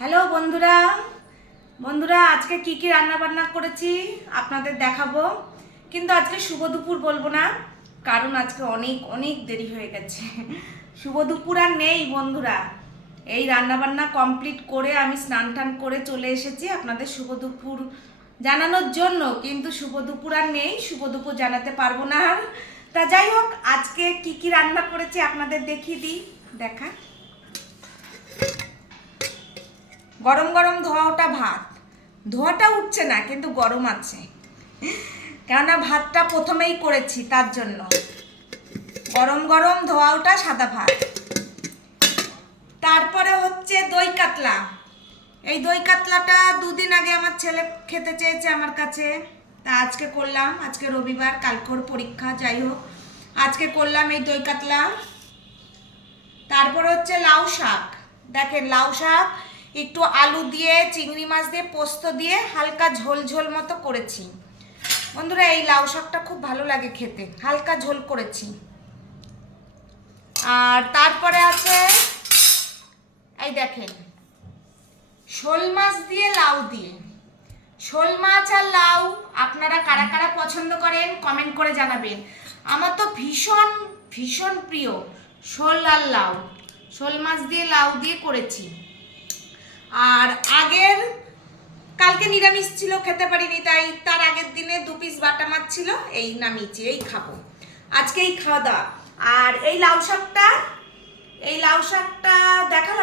Hello বন্ধুরা বন্ধুরা আজকে কি কি রান্না বান্না করেছি আপনাদের দেখাবো, কিন্তু আজকে শুভ দুপুর বলবো না, কারণ আজকে অনেক অনেক দেরি হয়ে গেছে। শুভ দুপুর আর নেই বন্ধুরা। এই রান্না বান্না কমপ্লিট করে আমি স্নান টান করে চলে এসেছি আপনাদের শুভ দুপুর জানানোর জন্য, কিন্তু শুভ দুপুর আর নেই, শুভ দুপুর জানাতে পারবো না আর। তা যাই হোক, আজকে কি কি রান্না করেছি আপনাদের দেখিয়ে দিই। দেখা, গরম গরম ধোয়া ভাত, ধোয়াটা উঠছে না কিন্তু গরম আছে, কেননা ভাতটা প্রথমেই করেছি তার জন্য। গরম গরম ধোয়া ওটা সাদা ভাত। তারপরে হচ্ছে দই কাতলা। এই দই কাতলাটা দুদিন আগে আমার ছেলে খেতে চেয়েছে আমার কাছে, তা আজকে করলাম। আজকে রবিবার, কালকের পরীক্ষা, যাই হোক আজকে করলাম এই দই কাতলা। তারপর হচ্ছে লাউ শাক। দেখেন, লাউ শাক একটু আলু দিয়ে, চিংড়ি মাছ দিয়ে, পোস্ত দিয়ে হালকা ঝোল ঝোল মতো করেছি বন্ধুরা। এই লাউ শাকটা খুব ভালো লাগে খেতে, হালকা ঝোল করেছি। আর তারপরে আছে এই দেখেন, শোল মাছ দিয়ে লাউ দিয়ে। শোল মাছ আর লাউ আপনারা কারা কারা পছন্দ করেন কমেন্ট করে জানাবেন। আমার তো ভীষণ ভীষণ প্রিয় শোল আর লাউ। শোল মাছ দিয়ে লাউ দিয়ে করেছি। আর কালকে নিরামিষ ছিল, খেতে পারিনি, তাই তার আগের দিনে 2 পিস বাটা মাছ ছিল, এই নামিয়েছি, এই খাবো আজকে, এই খাওয়া দাওয়া। আর এই লাউ শাকটা দেখা,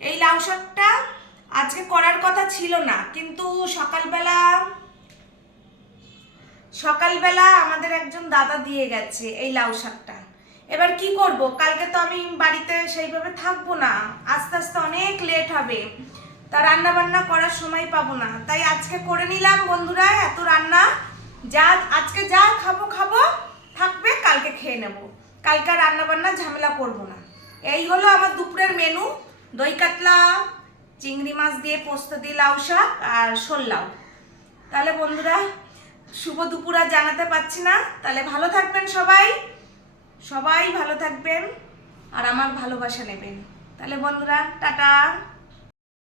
এই লাউ শাকটা আজকে করার কথা ছিল না, কিন্তু সকালবেলা আমাদের একজন দাদা দিয়ে গেছে এই লাউ শাকটা। এবার কি করব, কালকে তো আমি বাড়িতে সেইভাবে থাকবো না, আস্তে আস্তে অনেক লেট হবে, তা রান্না বান্না করার সময় পাবো না, তাই আজকে করে নিলাম বন্ধুরা। এত রান্না, আজকে যা খাবো থাকবে, কালকে খেয়ে নেব, কালকে রান্না বান্না ঝামেলা করব না। এই হলো আমার দুপুরের মেনু, দই কাতলা, চিংড়ি মাছ দিয়ে পোস্ত দিয়ে লাউ শাক আর শোল লাউ। তাহলে বন্ধুরা শুভ দুপুর আর জানাতে পারছি না, তাহলে ভালো থাকবেন সবাই ভালো থাকবেন আর আমার ভালোবাসা নেবেন। তাহলে বন্ধুরা টাটা।